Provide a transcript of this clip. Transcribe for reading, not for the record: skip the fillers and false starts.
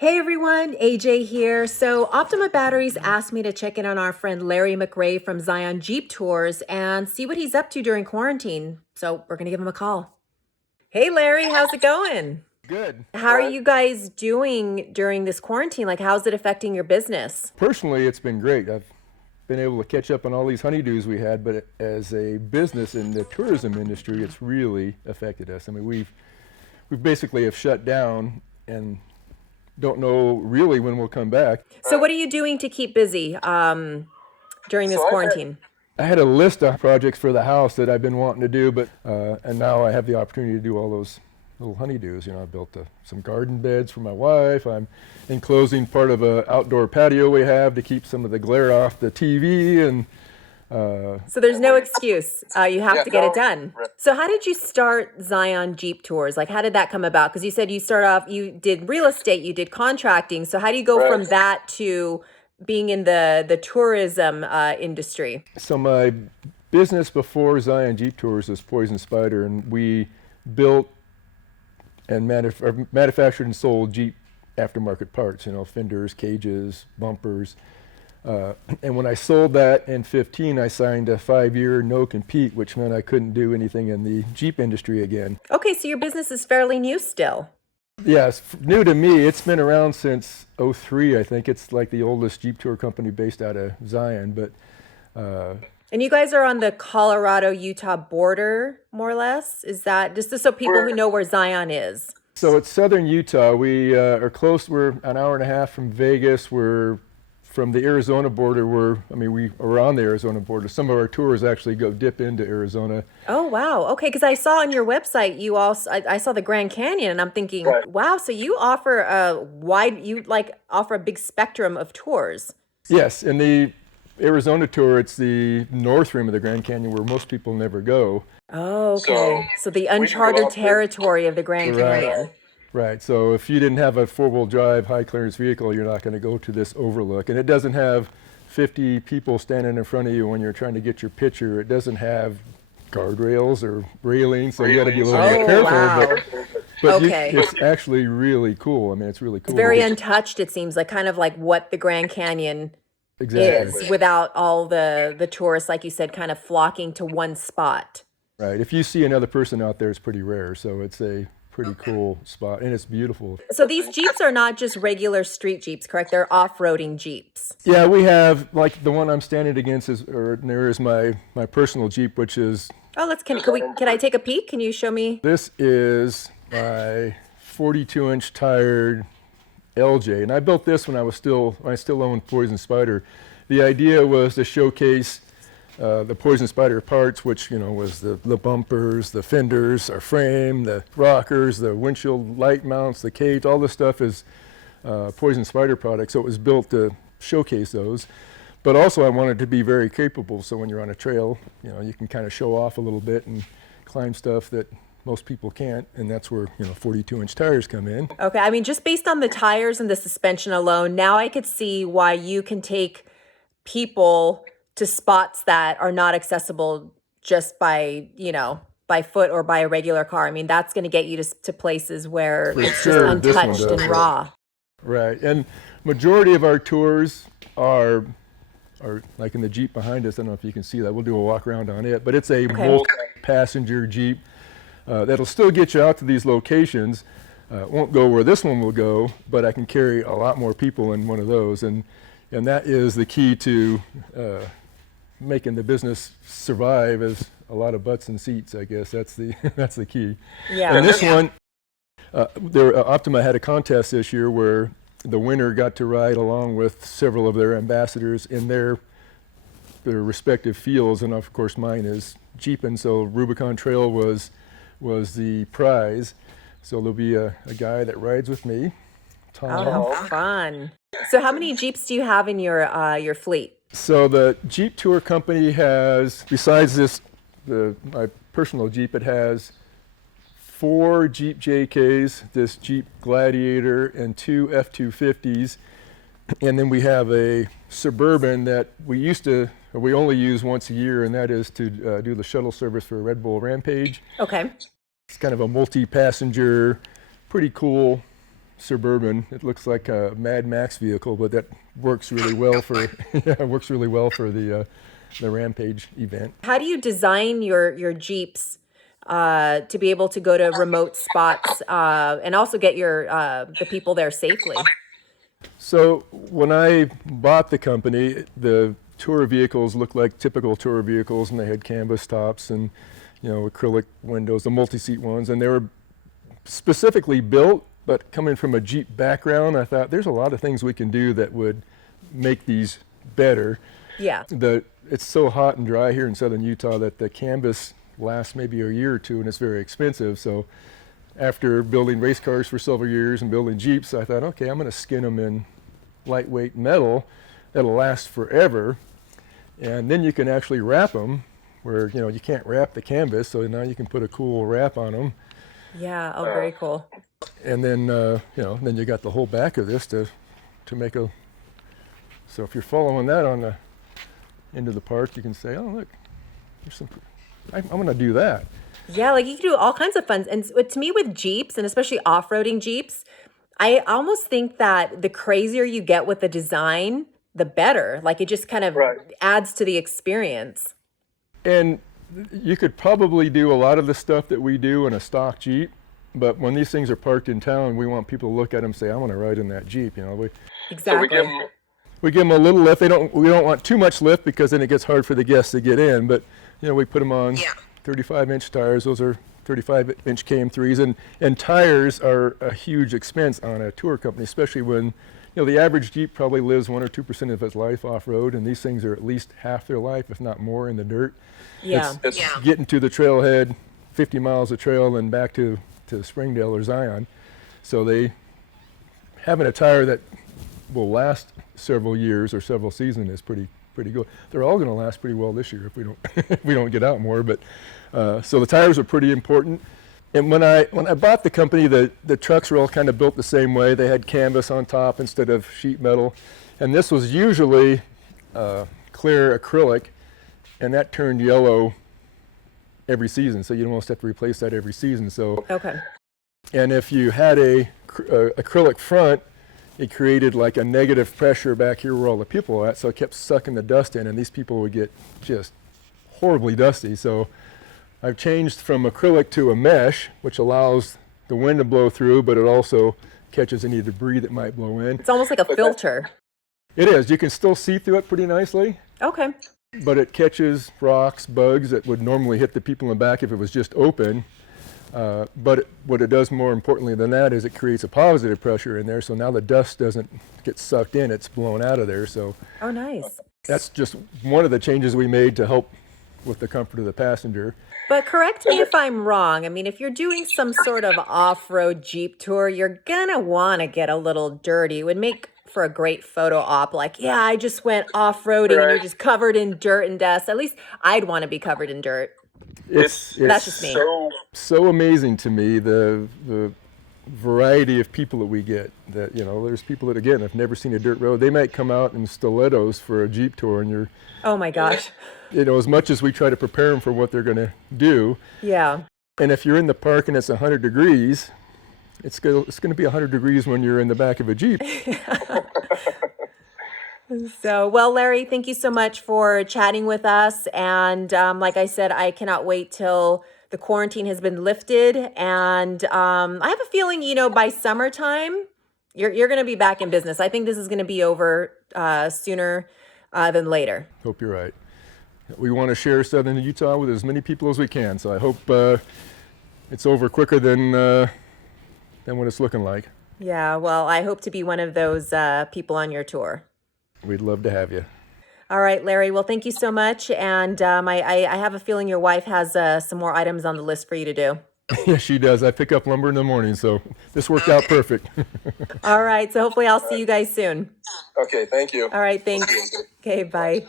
Hey everyone, AJ here. So Optima Batteries asked me to check in on our friend Larry McRae from Zion Jeep Tours and see what he's up to during quarantine. So we're gonna give him a call. Hey Larry, how's it going? Good. How are you guys doing during this quarantine? Like, how's it affecting your business? Personally, it's been great. I've been able to catch up on all these honeydews we had, but as a business in the tourism industry, it's really affected us. I mean, we've basically have shut down and don't know really when we'll come back. So what are you doing to keep busy during this quarantine? I had a list of projects for the house that I've been wanting to do, but and now I have the opportunity to do all those little honeydews. You know, I built some garden beds for my wife. I'm enclosing part of a outdoor patio we have to keep some of the glare off the TV, and So there's no excuse. You have to get it done. So how did you start Zion Jeep Tours? Like, how did that come about? Because you said you started off, you did real estate, you did contracting. So how do you go from that to being in the tourism industry? so my business before Zion Jeep Tours was Poison Spider, and we built and manufactured and sold Jeep aftermarket parts. You know, fenders, cages, bumpers. And when I sold that in 15, I signed a 5-year no compete, which meant I couldn't do anything in the Jeep industry again. Okay, so your business is fairly new still. Yeah, it's new to me. It's been around since '03, I think. It's like the oldest Jeep tour company based out of Zion. But And you guys are on the Colorado-Utah border, more or less? Is that just so people who know where Zion is? so it's southern Utah. We are close. We're an hour and a half from Vegas. We're from the Arizona border. We are on the Arizona border. Some of our tours actually go dip into Arizona. Oh, wow. Okay, because I saw on your website you also I saw the Grand Canyon and I'm thinking, wow, so you offer offer a big spectrum of tours. Yes, in the Arizona tour, it's the north rim of the Grand Canyon where most people never go. Oh, okay. So the uncharted territory of the Grand Right. Canyon. Right. So if you didn't have a four-wheel drive, high clearance vehicle, you're not going to go to this overlook. And it doesn't have 50 people standing in front of you when you're trying to get your picture. It doesn't have guardrails or railings, so you got to be a little bit careful. Wow. But Okay. it's actually really cool. I mean, it's really cool. Very untouched, it seems like, kind of like what the Grand Canyon Exactly. is without all the tourists, like you said, kind of flocking to one spot. Right. If you see another person out there, it's pretty rare. So it's a pretty cool spot, and it's beautiful. So these Jeeps are not just regular street Jeeps, correct? They're off-roading Jeeps. Yeah, we have, like, the one I'm standing against there is my personal Jeep, which is, Oh, can I take a peek? Can you show me? this is my 42-inch tired LJ, and I built this when I still owned Poison Spider. The idea was to showcase the Poison Spider parts, which, you know, was the bumpers, the fenders, our frame, the rockers, the windshield light mounts, the cage. All this stuff is Poison Spider products, so it was built to showcase those. But also I wanted to be very capable, so when you're on a trail, you know, you can kind of show off a little bit and climb stuff that most people can't, and that's where, you know, 42-inch tires come in. Okay, I mean, just based on the tires and the suspension alone, now I could see why you can take people to spots that are not accessible just by, by foot or by a regular car. I mean, that's going to get you to places where For it's sure, just this one untouched does. and raw. Right, and majority of our tours are like in the Jeep behind us. I don't know if you can see that. We'll do a walk around on it, but it's a multi-passenger Jeep that'll still get you out to these locations. Won't go where this one will go, but I can carry a lot more people in one of those, and that is the key to making the business survive, is a lot of butts and seats. I guess that's the key. Yeah. And this one, Optima had a contest this year where the winner got to ride along with several of their ambassadors in their respective fields, and of course mine is Jeepin', so Rubicon Trail was the prize. So there'll be a guy that rides with me, Tom. Oh, how fun. So how many Jeeps do you have in your fleet? So the Jeep Tour Company has, besides my personal Jeep, it has 4 Jeep JKs, this Jeep Gladiator, and 2 F-250s. And then we have a Suburban that we only use once a year, and that is to do the shuttle service for Red Bull Rampage. Okay. It's kind of a multi-passenger, pretty cool Suburban. It looks like a Mad Max vehicle, but that works really well for yeah, works really well for the Rampage event. How do you design your Jeeps to be able to go to remote spots and also get your the people there safely? So when I bought the company, the tour vehicles looked like typical tour vehicles, and they had canvas tops and acrylic windows, the multi-seat ones, and they were specifically built. But coming from a Jeep background, I thought there's a lot of things we can do that would make these better. Yeah. It's so hot and dry here in southern Utah that the canvas lasts maybe a year or two, and it's very expensive. So after building race cars for several years and building Jeeps, I thought, okay, I'm going to skin them in lightweight metal that'll last forever. And then you can actually wrap them where, you can't wrap the canvas. So now you can put a cool wrap on them. Yeah. Oh, very cool. And then, then you got the whole back of this to make a, so if you're following that on the into the park, you can say, oh, look, there's some, I'm going to do that. Yeah, like you can do all kinds of fun. And to me with Jeeps, and especially off-roading Jeeps, I almost think that the crazier you get with the design, the better. Like it just kind of adds to the experience. And you could probably do a lot of the stuff that we do in a stock Jeep, but when these things are parked in town, we want people to look at them and say, I want to ride in that Jeep. Exactly. So we give them a little lift. We don't want too much lift because then it gets hard for the guests to get in. But we put them on 35-inch tires. Those are 35-inch KM3s, and tires are a huge expense on a tour company, especially when the average Jeep probably lives 1 or 2% of its life off-road, and these things are at least half their life, if not more, in the dirt. Yeah. It's getting to the trailhead, 50 miles of trail, and back to Springdale or Zion. So having a tire that will last several years or several seasons is pretty good. They're all going to last pretty well this year if we don't if we don't get out more. But so the tires are pretty important. And when I bought the company, the trucks were all kind of built the same way. They had canvas on top instead of sheet metal, and this was usually clear acrylic, and that turned yellow every season. So you almost have to replace that every season. So okay. And if you had a acrylic front, it created like a negative pressure back here where all the people are at, so it kept sucking the dust in, and these people would get just horribly dusty. So I've changed from acrylic to a mesh, which allows the wind to blow through, but it also catches any debris that might blow in. It's almost like a filter. It is. You can still see through it pretty nicely. Okay. But it catches rocks, bugs that would normally hit the people in the back if it was just open. But what it does more importantly than that is it creates a positive pressure in there, so now the dust doesn't get sucked in, it's blown out of there. So oh, nice. That's just one of the changes we made to help with the comfort of the passenger. But correct me if I'm wrong. I mean, if you're doing some sort of off-road Jeep tour, you're gonna want to get a little dirty. It would make for a great photo op, like, yeah, I just went off-roading and you're just covered in dirt and dust. At least I'd want to be covered in dirt. It's That's just me. So amazing to me, the variety of people that we get. That there's people that again have never seen a dirt road. They might come out in stilettos for a Jeep tour, and you're oh my gosh, as much as we try to prepare them for what they're going to do. Yeah. And if you're in the park and it's 100 degrees, it's going to be 100 degrees when you're in the back of a Jeep. So, well, Larry, thank you so much for chatting with us. And like I said, I cannot wait till the quarantine has been lifted. And I have a feeling, by summertime, you're going to be back in business. I think this is going to be over sooner than later. Hope you're right. We want to share Southern Utah with as many people as we can. So I hope it's over quicker than what it's looking like. Yeah, well, I hope to be one of those people on your tour. We'd love to have you. All right, Larry. Well, thank you so much. And I have a feeling your wife has some more items on the list for you to do. Yes, she does. I pick up lumber in the morning, so this worked out perfect. All right. So hopefully I'll see you guys soon. Okay, thank you. All right, thanks. Okay, bye.